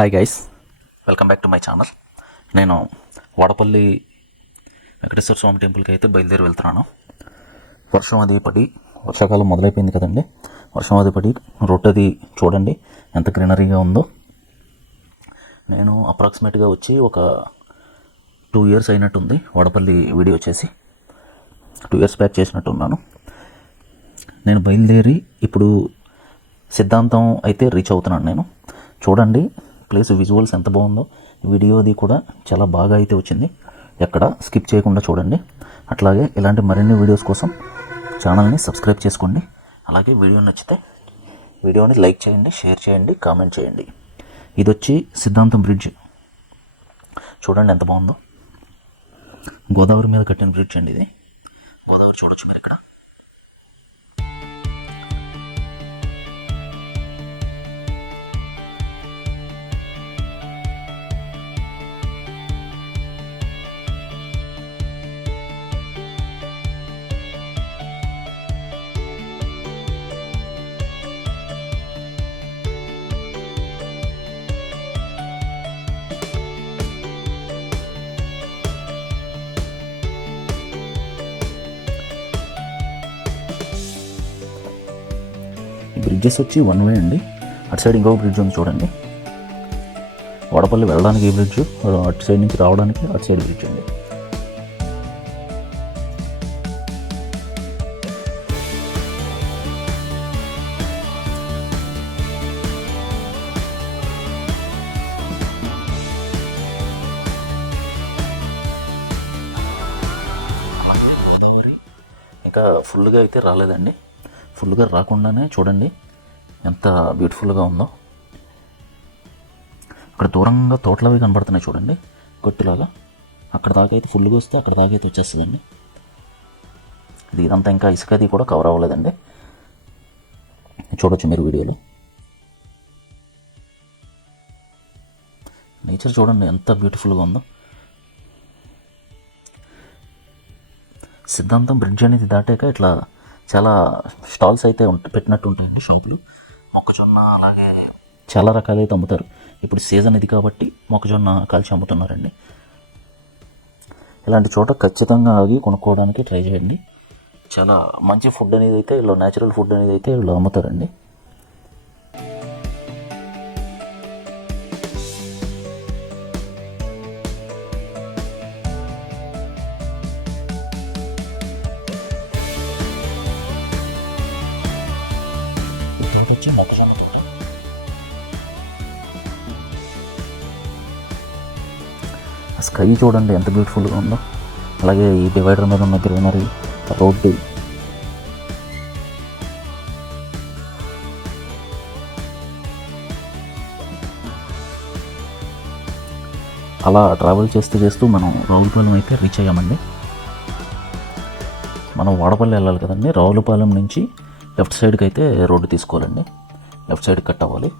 Hi guys welcome back to my channel నేను వడపల్లి వెంకటేశ్వర స్వామి టెంపుల్కి అయితే బయలుదేరి వెళ్తున్నాను. వర్షం అది పడి వర్షాకాలం మొదలైపోయింది కదండి. వర్షం అది పడి రొట్టె అది చూడండి ఎంత గ్రీనరీగా ఉందో. నేను అప్రాక్సిమేట్గా వచ్చి ఒక టూ ఇయర్స్ అయినట్టుంది వడపల్లి వీడియో చేసి. టూ ఇయర్స్ బ్యాక్ చేసినట్టున్నాను. నేను బయలుదేరి ఇప్పుడు సిద్ధాంతం అయితే రీచ్ అవుతున్నాను నేను. చూడండి ప్లేస్ విజువల్స్ ఎంత బాగుందో. వీడియో అది కూడా చాలా బాగా అయితే వచ్చింది. ఎక్కడ స్కిప్ చేయకుండా చూడండి. అట్లాగే ఇలాంటి మరిన్ని వీడియోస్ కోసం ఛానల్ని సబ్స్క్రైబ్ చేసుకోండి. అలాగే వీడియో నచ్చితే వీడియోని లైక్ చేయండి షేర్ చేయండి కామెంట్ చేయండి. ఇది వచ్చి సిద్ధాంతం బ్రిడ్జ్. చూడండి ఎంత బాగుందో. గోదావరి మీద కట్టిన బ్రిడ్జ్ అండి ఇది. గోదావరి చూడొచ్చు మీరు ఇక్కడ బ్రిడ్జెస్ వచ్చి వన్ వే అండి. అటు సైడ్ ఇంకొక బ్రిడ్జ్ ఉంది చూడండి. వడపల్లి వెళ్ళడానికి ఈ బ్రిడ్జ్ అటు సైడ్ నుంచి రావడానికి అటు సైడ్ బ్రిడ్జ్ అండి. ఇంకా ఫుల్గా అయితే రాలేదండి. ఫుల్గా రాకుండానే చూడండి. ఎంత బ్యూటిఫుల్గా ఉందో. అక్కడ దూరంగా తోటలవి కనబడుతున్నాయి చూడండి గట్టులాగా అక్కడ దాకా అయితే ఫుల్గా వస్తే అక్కడ దాకా అయితే వచ్చేస్తుందండి. ఇది ఇదంతా ఇంకా ఇసుక అది కూడా కవర్ అవ్వలేదండి. చూడొచ్చు మీరు వీడియోలో. నేచర్ చూడండి ఎంత బ్యూటిఫుల్గా ఉందో. సిద్ధాంతం బ్రిడ్జ్ అనేది దాటాక ఇట్లా చాలా స్టాల్స్ అయితే ఉంట పెట్టినట్టు ఉంటాయండి షాపులు. మొక్కజొన్న అలాగే చాలా రకాలైతే అమ్ముతారు ఇప్పుడు సీజన్ ఇది కాబట్టి మొక్కజొన్న కలిసి అమ్ముతున్నారండి. ఇలాంటి చోట ఖచ్చితంగా ఆగి కొనుక్కోవడానికి ట్రై చేయండి. చాలా మంచి ఫుడ్ అనేది అయితే వీళ్ళు న్యాచురల్ ఫుడ్ అనేది అయితే వీళ్ళు అమ్ముతారండి. స్కై చూడండి ఎంత బ్యూటిఫుల్గా ఉందో. అలాగే ఈ డివైడర్ మీద ఉన్న గ్రీనరీ రోడ్డు. అలా ట్రావెల్ చేస్తూ చేస్తూ మనం రావులపాలెం అయితే రీచ్ అయ్యామండి. మనం వాడపల్లి వెళ్ళాలి కదండి. రావులపాలెం నుంచి లెఫ్ట్ సైడ్కి అయితే రోడ్డు తీసుకోవాలండి. లెఫ్ట్ సైడ్ కట్ అవ్వాలి.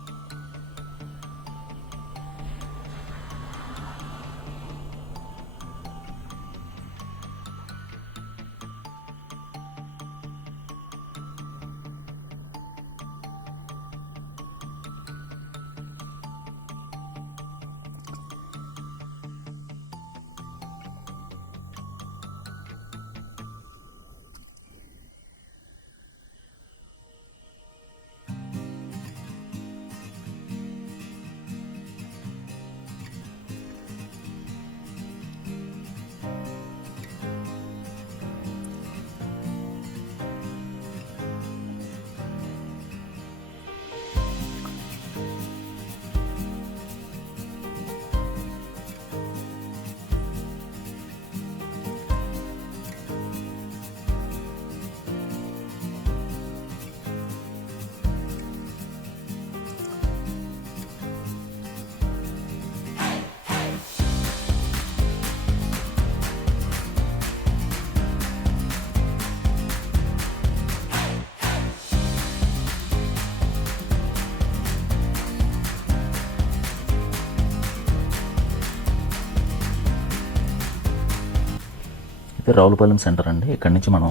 అయితే రావులపాలెం సెంటర్ అండి. ఇక్కడి నుంచి మనం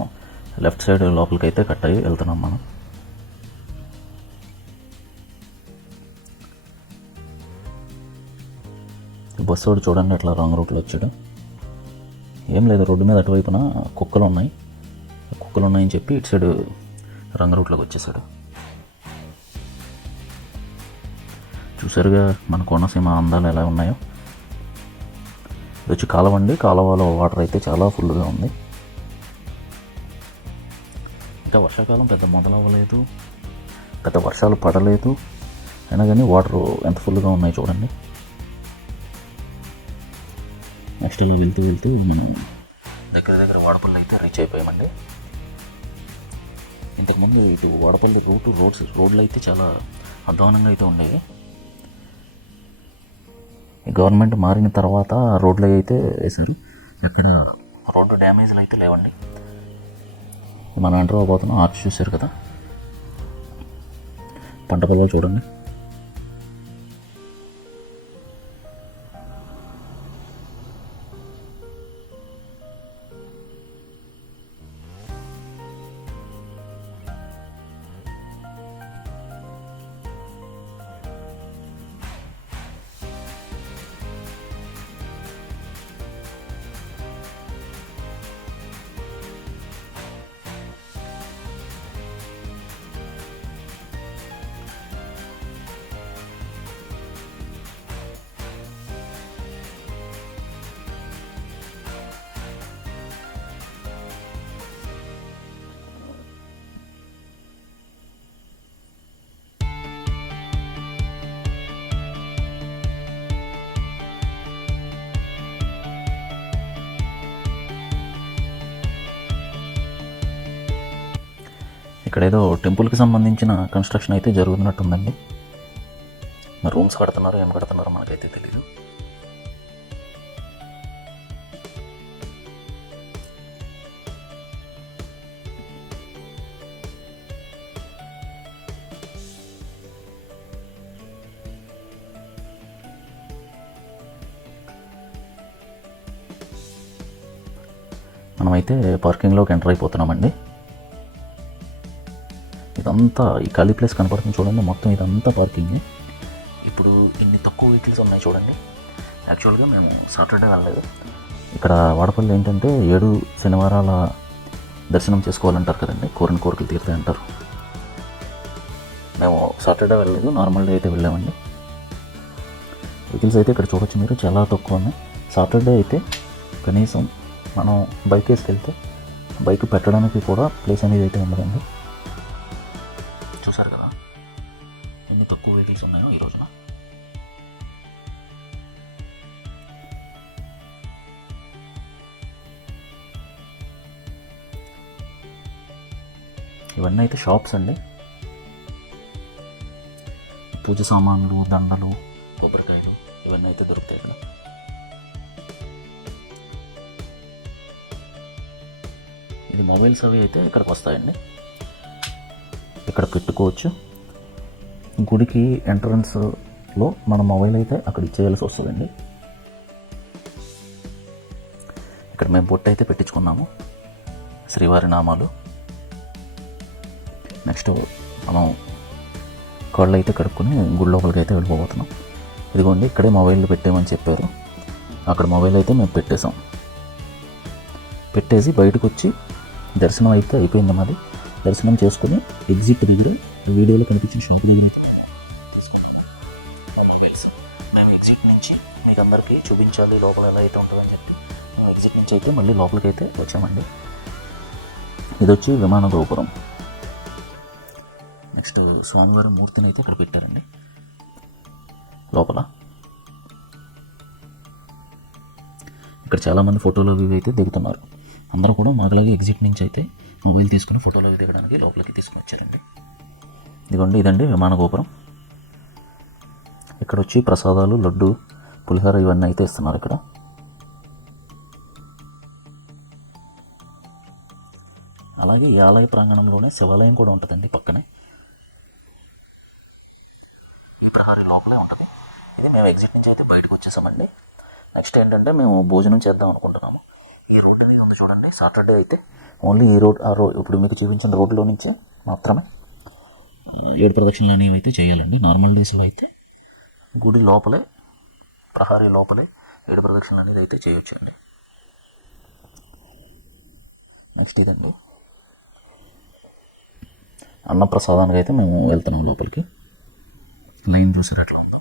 లెఫ్ట్ సైడ్ లోపలికి అయితే కట్ అయ్యి వెళ్తున్నాం మనం. బస్సు వాడు చూడండి అట్లా రాంగ్ రూట్లో వచ్చాడు. ఏం లేదు రోడ్డు మీద అటువైపున కుక్కలు ఉన్నాయి కుక్కలు ఉన్నాయని చెప్పి ఇటు సైడ్ రంగు రూట్లోకి వచ్చేసాడు. చూసారుగా మన కోనసీమ అందాలు ఎలా ఉన్నాయో? ఇది వచ్చి కాలువ అండి కాలువలో వాటర్ అయితే చాలా ఫుల్గా ఉంది. ఇంకా వర్షాకాలం పెద్ద మొదలవ్వలేదు. పెద్ద వర్షాలు పడలేదు. అయినా కానీ వాటర్ ఎంత ఫుల్గా ఉన్నాయి చూడండి. నెక్స్ట్ ఇలా వెళ్తూ వెళ్తూ మనం దగ్గర దగ్గర వాడపల్లి అయితే రీచ్ అయిపోయామండి. ఇంతకుముందు ఇటు వాడపల్లి రూట్ రోడ్స్ రోడ్లు అయితే చాలా అధ్వానంగా అయితే ఉండేవి. గవర్నమెంట్ మారిన తర్వాత రోడ్లు అయితే వేశారు. ఎక్కడ? రోడ్డు డ్యామేజ్లు అయితే లేవండి. మన ఎంటర్ అవబోతున్నాం ఆర్చ్ చూశారు కదా? పంట పొలాలు చూడండి. ఇక్కడ ఏదో టెంపుల్కి సంబంధించిన కన్స్ట్రక్షన్ అయితే జరుగుతున్నట్టుందండి. మరి రూమ్స్ కడుతున్నారో ఏం కడుతున్నారో మనకైతే తెలియదు మనమైతే పార్కింగ్లోకి ఎంటర్ అయిపోతున్నామండి. ఇదంతా ఈ ఖాళీ ప్లేస్ కనపడుతుంది చూడండి మొత్తం ఇదంతా పార్కింగ్ ఇప్పుడు ఇన్ని తక్కువ వెహికల్స్ ఉన్నాయి చూడండి. యాక్చువల్గా మేము సాటర్డే వెళ్ళలేదు. ఇక్కడ వాడపల్లి ఏంటంటే ఏడు శనివారాల దర్శనం చేసుకోవాలంటారు కదండి కోరిన కోరికలు తీరుతాయి అంటారు. మేము సాటర్డే వెళ్ళలేదు నార్మల్ డే అయితే వెళ్ళామండి. వెహికల్స్ అయితే ఇక్కడ చూడొచ్చు మీరు చాలా తక్కువ ఉన్నాయి. సాటర్డే అయితే కనీసం మనం బైక్ వేసుకెళ్తే బైక్ పెట్టడానికి కూడా ప్లేస్ అనేది అయితే ఉండదండి. చూసారు కదా? ఎన్ని తక్కువ వెహికల్స్ ఉన్నాయో ఈ రోజున? ఇవన్నీ అయితే షాప్స్ అండి. పూజ సామాన్లు దండలు కొబ్బరికాయలు ఇవన్నీ అయితే దొరుకుతాయి ఇక్కడ ఇది మొబైల్స్ అవి అయితే ఇక్కడికి వస్తాయండి. ఇక్కడ పెట్టుకోవచ్చు. గుడికి ఎంట్రన్స్లో మన మొబైల్ అయితే అక్కడ ఇచ్చేయాల్సి వస్తుందండి. ఇక్కడ మేము బొట్టు అయితే పెట్టించుకున్నాము. శ్రీవారి నామాలు. నెక్స్ట్ మనం కళ్ళు అయితే కడుక్కొని గుడి లోపలికి అయితే వెళ్ళిపోతున్నాం ఇదిగోండి ఇక్కడే మొబైల్ పెట్టామని చెప్పారు. అక్కడ మొబైల్ అయితే మేము పెట్టేసాం పెట్టేసి బయటకు వచ్చి దర్శనం అయితే అయిపోయింది మాది. దర్శనం చేసుకుని ఎగ్జిట్ దిగుడు వీడియోలో కనిపించిన షాంపు దిగిన మొబైల్స్ మేము ఎగ్జిట్ నుంచి మీకు అందరికీ చూపించాలి లోపల ఎలా అయితే ఉంటుందని చెప్పి. మేము ఎగ్జిట్ నుంచి అయితే మళ్ళీ లోపలికి అయితే వచ్చామండి. ఇది వచ్చి విమాన గోపురం. నెక్స్ట్ స్వామివారి మూర్తిని అయితే ఇక్కడ పెట్టారండి. లోపల. ఇక్కడ చాలామంది ఫోటోలు అవి ఇవి అయితే దిగుతున్నారు. అందరూ కూడా మాకులాగే ఎగ్జిట్ నుంచి అయితే మొబైల్ తీసుకుని ఫోటోలు దిగడానికి లోపలికి తీసుకుని వచ్చారండి ఇదిగోండి ఇదండి విమాన గోపురం. ఇక్కడ వచ్చి ప్రసాదాలు లడ్డు పులిహోర ఇవన్నీ అయితే ఇస్తున్నారు ఇక్కడ. అలాగే ఈ ఆలయ ప్రాంగణంలోనే శివాలయం కూడా ఉంటుందండి పక్కనే. ఈ లోపలే ఉంటుంది. ఇది మేము ఎగ్జిట్ నుంచి అయితే బయటకు వచ్చేసామండి. నెక్స్ట్ ఏంటంటే మేము భోజనం చేద్దాం అనుకుంటున్నాము. ఈ రోడ్ అనేది ఉంది చూడండి సాటర్డే అయితే. ఓన్లీ ఈ రోడ్ ఆ రోడ్ ఇప్పుడు మీకు చూపించిన రోడ్లో నుంచే మాత్రమే. ఏడు ప్రదక్షిణలు అనేవి అయితే చేయాలండి నార్మల్ డేస్లో అయితే గుడి లోపలే ప్రహారీ లోపలే ఏడు ప్రదక్షిణలు అనేది అయితే చేయొచ్చు అండి నెక్స్ట్ ఇదండి. అన్నప్రసాదానికి అయితే మేము వెళ్తున్నాం లోపలికి. లైన్ చూసారు ఎట్లా ఉందో.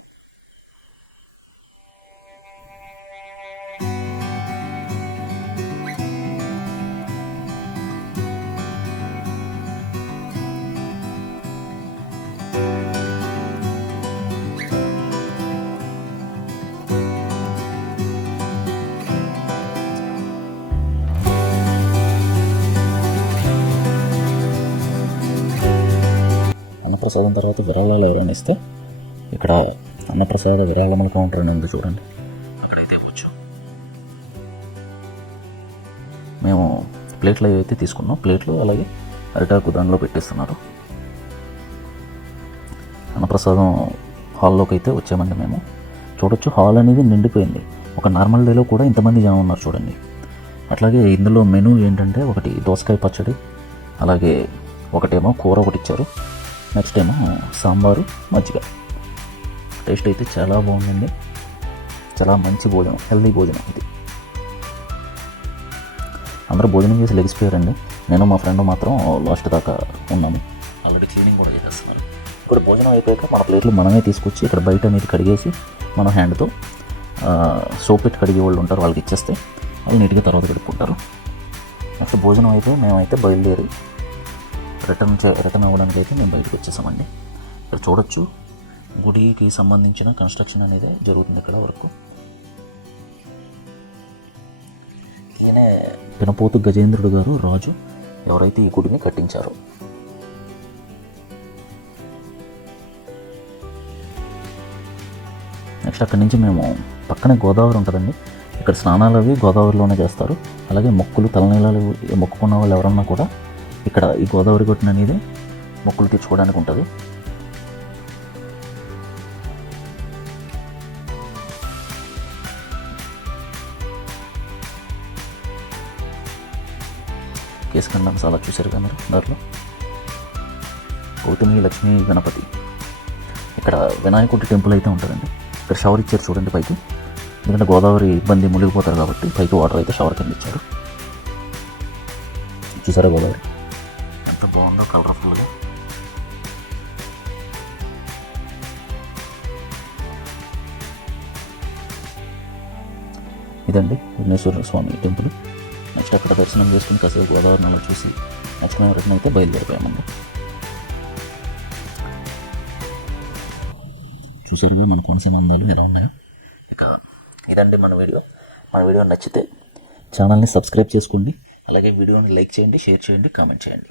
అన్నప్రసాదం తర్వాత విరాళాలు ఎవరైనా ఇస్తే ఇక్కడ అన్నప్రసాద విరాళముల కౌంటర్ అని ఉంది చూడండి. అక్కడైతే ఇవ్వచ్చు. మేము ప్లేట్లు ఏవైతే అయితే తీసుకున్నాం. ప్లేట్లు అలాగే అరిటాకు దానిలో పెట్టిస్తున్నారు. అన్నప్రసాదం హాల్లోకి అయితే వచ్చామండి మేము. చూడొచ్చు హాల్ అనేది నిండిపోయింది. ఒక నార్మల్ డేలో కూడా ఇంతమంది జనం ఉన్నారు చూడండి. అట్లాగే ఇందులో మెనూ ఏంటంటే ఒకటి దోసకాయ పచ్చడి అలాగే ఒకటేమో కూర ఒకటి ఇచ్చారు. నెక్స్ట్ ఏమో సాంబారు మజ్జిగ. టేస్ట్ అయితే చాలా బాగుందండి. చాలా మంచి భోజనం హెల్దీ భోజనం ఇది. అందరూ భోజనం చేసి లెగిసిపోయారండి. నేను మా ఫ్రెండ్ మాత్రం లాస్ట్ దాకా ఉన్నాము. ఆల్రెడీ క్లీనింగ్ కూడా చేసేస్తున్నారు. ఇప్పుడు భోజనం అయిపోయాక మన ప్లేట్లు మనమే తీసుకొచ్చి ఇక్కడ బయట నీటి కడిగేసి మన హ్యాండ్తో సోప్ పెట్టి కడిగే వాళ్ళు ఉంటారు వాళ్ళకి ఇచ్చేస్తే వాళ్ళు నీట్గా తర్వాత కడుక్కుంటారు నెక్స్ట్ భోజనం అయితే మేమైతే బయలుదేరి రిటర్న్ చే రిటర్న్ అవ్వడానికి అయితే మేము బయటకు వచ్చేసామండి. ఇక్కడ చూడొచ్చు. గుడికి సంబంధించిన కన్స్ట్రక్షన్ అనేది జరుగుతుంది ఇక్కడ వరకు. ఈయన పినపోతు గజేంద్రుడు గారు రాజు ఎవరైతే ఈ గుడిని కట్టించారో. నెక్స్ట్ అక్కడి నుంచి మేము పక్కనే గోదావరి ఉంటుందండి. ఇక్కడ స్నానాలు అవి గోదావరిలోనే చేస్తారు. అలాగే మొక్కులు తలనీలాలు మొక్కుకున్న వాళ్ళు ఎవరన్నా కూడా ఇక్కడ ఈ గోదావరి గొట్టున అనేది మొక్కులు తెచ్చుకోవడానికి ఉంటుంది. కేసుకండ మసాలా చూశారు కదా మీరు దాంట్లో గౌతమి లక్ష్మీ గణపతి. ఇక్కడ వినాయకుడి టెంపుల్ అయితే ఉంటుందండి. ఇక్కడ షవర్ ఇచ్చారు చూడండి పైకి. ఎందుకంటే గోదావరి ఇబ్బంది మునిగిపోతారు కాబట్టి పైకి వాటర్ అయితే షవర్ కింద ఇచ్చారు. చూసారా గోదావరి? బాగుందో కలర్ఫుల్గా ఇదండి విఘ్నేశ్వర స్వామి టెంపుల్. నెక్స్ట్ అక్కడ దర్శనం చేసుకుని కాసేపు గోదావరి నల్ల చూసి నెక్స్ట్ మేము రిటర్న్ అయితే బయలుదేరిపోయామండి. చూసారు మన కోనసీమ అందాలు ఎలా ఉన్నాయో? ఇక ఇదండి మన వీడియో. మన వీడియో నచ్చితే ఛానల్ని సబ్స్క్రైబ్ చేసుకోండి. అలాగే వీడియోని లైక్ చేయండి షేర్ చేయండి కామెంట్ చేయండి.